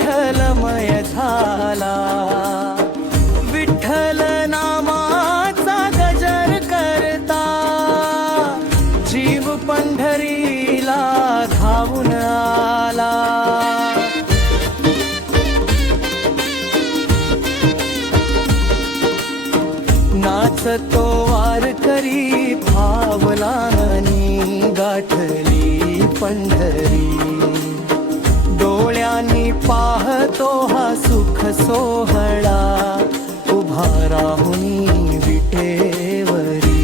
विठ्ठलमय झाला. विठ्ठल नामाचा गजर करता जीव पंढरीला धावून आला. नाचतो वारकरी भावलानी गाठली पंढरी. डोळ्यांनी पाहतो हा सुख सोहळा उभा राहुनी विटेवरी.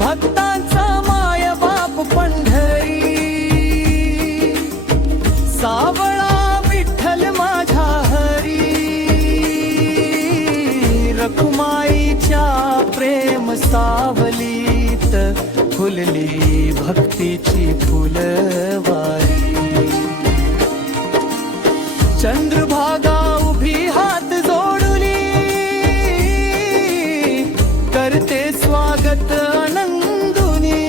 भक्तांचा माय बाप पंढरी सावळा विठ्ठल माझ्या हरी. रखुमाईच्या प्रेम सावलीत फुलली भक्तीची फुलवारी. चंद्रभागा उभी हात जोडली करते स्वागत आनंदुनी.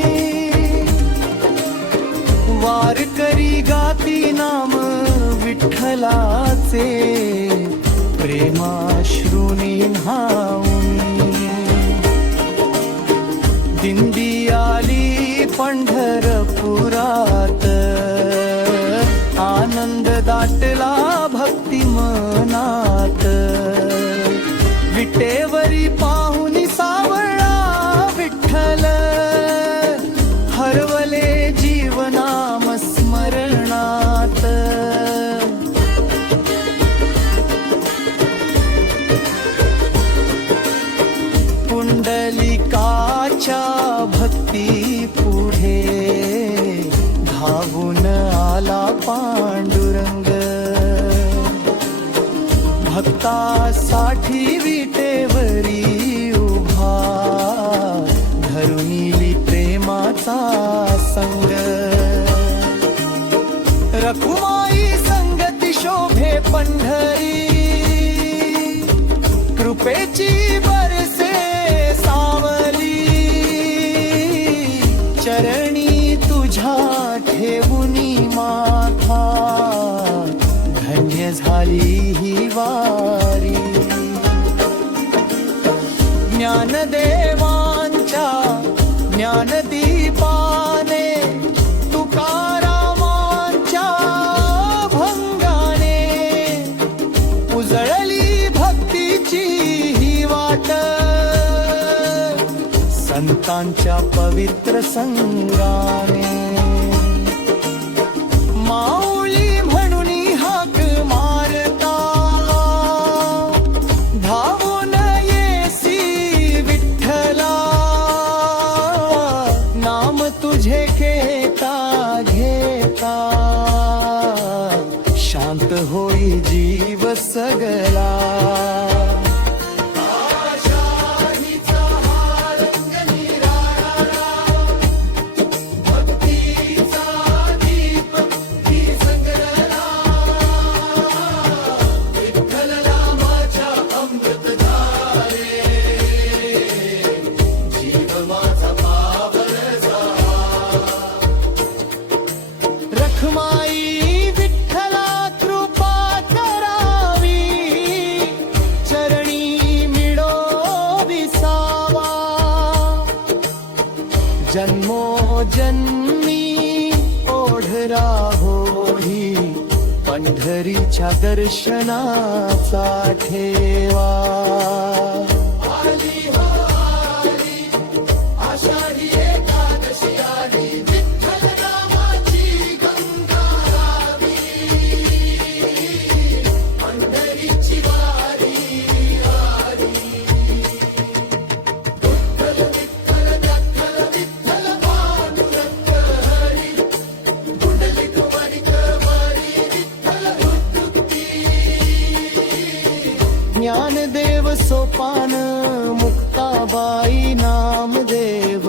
वारकरी गाती नाम विठ्ठलाचे प्रेमाश्रुनी न्हाऊन. दिंडी आली पंढरपुरात आनंद दाटला भक्ती मनात. विटेवरी पाहुनी सावळा विठ्ठल हरवले जीवनाम स्मरणात. पुंडलिकाच्या भक्ती पुढे धावून आला पांडुरंग. भक्तासाठी विटेवरी उभा धरुनीली प्रेमाचा संग. रखुमाई संगती शोभे पंढरी कृपेची बरसे सावली. चरणी तुझ्या ठेवुनी माथा धन्य झाली ही वारी. ज्ञानदेवांच्या ज्ञानदीपाने तुकारामांच्या भंगाने उजळली भक्तीची ही वाट. संतांच्या पवित्र संगाने माऊली म्हणून हाक मारता धावून येसी विठ्ठला. नाम तुझे घेता घेता शांत होई जीव सगला. रखुमाई विठ्ठला कृपा करावी चरणी मिळो विसावा. जन्मोजन्मी ओढरा होई पंढरीच्या दर्शनाचा ठेवा. ज्ञानदेव सोपान मुक्ताबाई नामदेव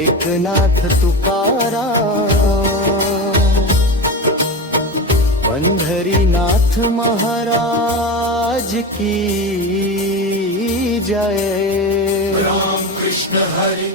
एकनाथ तुकाराम. पंढरीनाथ महाराज की जय. राम कृष्ण हरी